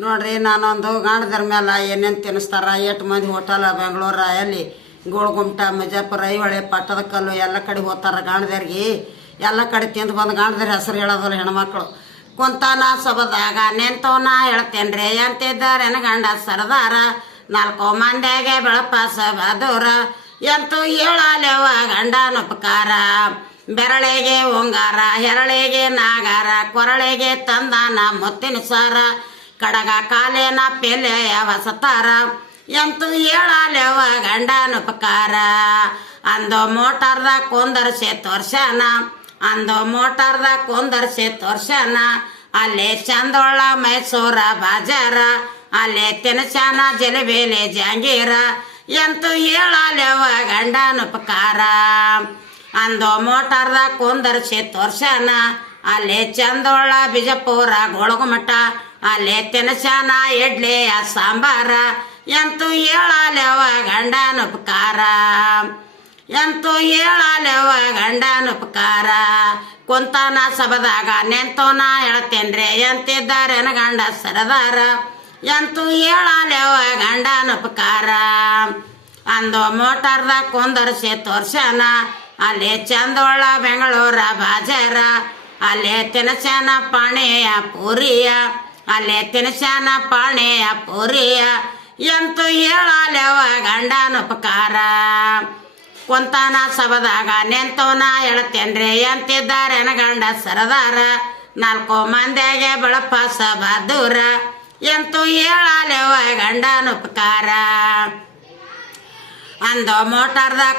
ನೋಡ್ರಿ ನಾನೊಂದು ಗಾಣದ್ರ ಮೇಲೆ ಏನೇನು ತಿನ್ನಿಸ್ತಾರ ಎಷ್ಟು ಮಂದಿ ಹೋಟೆಲ್ ಬೆಂಗಳೂರು ಎಲ್ಲಿ ಗೋಳಗುಮ್ಟ ಮಜಾಪುರ ಐಹೊಳೆ ಪಟ್ಟದಕಲ್ಲು ಎಲ್ಲ ಕಡೆ ಹೋಗ್ತಾರ ಗಾಣದವ್ರಿಗೆ ಎಲ್ಲ ಕಡೆ ತಿಂದು ಬಂದು ಗಾಣದ್ರ ಹೆಸರು ಹೇಳೋದಲ್ಲ ಹೆಣ್ಮಕ್ಳು ಕುಂತಾನ ಸಬದಾಗ ನೆಂತವನ ಹೇಳ್ತೇನ್ರಿ ಎಂತಿದ್ದಾರೇನ ಗಂಡ ಸರದಾರ ನಾಲ್ಕು ಮಂದಿಗೆ ಬೆಳಪಾಸ ಬಾದೂರ ಎಂತೂ ಹೇಳಲೆವ ಗಂಡನ ಉಪಕಾರ ಬೆರಳಿಗೆ ಉಂಗಾರ ಹೆರಳಿಗೆ ನಾಗಾರ ಕೊರಳಿಗೆ ತಂದಾನ ಮುತ್ತಿನ ಸಾರ ಕಡಗ ಕಾಲೇನ ಪೆಲೆಯ ವಸತಾರ ಎಂತೂ ಹೇಳಲೆವ ಗಂಡನ ಉಪಕಾರ ಅಂದು ಮೋಟಾರ್ದಾಗ ಕುಂದರ್ಸೆ ತೋರ್ಸ್ಯಾನ ಅಂದು ಮೋಟಾರ್ದಾಗ ಕುಂದರ್ಸೆ ತೋರ್ಸ್ಯಾನ ಅಲ್ಲೇ ಚಂದೊಳ್ಳ ಮೈಸೂರ ಬಾಜಾರ ಅಲ್ಲೇ ತಿನ್ಸ್ಯಾನ ಜಲಬೇಲೆ ಜಾಂಗೀರ ಎಂತೂ ಹೇಳಲೆವ ಗಂಡನ ಉಪಕಾರ ಅಂದು ಮೋಟಾರ್ದಾಗ ಕುಂದರ್ಸೆ ತೋರ್ಸ್ಯಾನ ಅಲ್ಲೇ ಚಂದೊಳ್ಳ ಬಿಜಾಪುರ ಗೋಳಗುಮಠ ಅಲ್ಲೇ ತಿನ್ಸ್ಯಾನ ಇಡ್ಲಿಯ ಸಾಂಬಾರ ಎಂತೂ ಹೇಳಲೆವ ಗಂಡನ ಉಪಕಾರ ಎಂತೂ ಹೇಳಲೆವ ಗಂಡನ ಉಪಕಾರ ಕುಂತಾನ ಸಬದಾಗ ನೆಂತೋನ ಹೇಳ್ತೇನ್ರಿ ಎಂತಿದ್ದಾರೇನ ಗಂಡ ಸರದಾರ ಎಂತೂ ಹೇಳಲೆವ ಗಂಡನ ಉಪಕಾರ ಅಂದು ಮೋಟಾರ್ದಾಗ ಕುಂದರ್ಸೆ ತೋರ್ಸ್ಯಾನ ಅಲ್ಲೇ ಚಂದೊಳ್ಳ ಬೆಂಗಳೂರ ಬಾಜಾರ ಅಲ್ಲೇ ತಿನ್ಸ್ಯಾನ ಪಾಣೆಯ ಪೂರಿಯ ಅಲ್ಲೇ ತಿನ್ಸ್ಯಾನ ಪಾಣೆಯ ಪೂರಿಯ ಎಂತೂ ಹೇಳಲೆವ ಗಂಡನ ಉಪಕಾರ ಕುಂತಾನ ಸಬದಾಗ ನೆಂತವನ ಹೇಳ್ತೇನ್ರಿ ಎಂತಿದ್ದಾರೇನ ಗಂಡ ಸರದಾರ ನಾಲ್ಕು ಮಂದಿಗೆ ಬೆಳಪಾಸ ಬಾದೂರ ಎಂತೂ ಹೇಳಲೆವ ಗಂಡನ ಉಪಕಾರ ಅಂದು ಮೋಟಾರ್ದಾಗ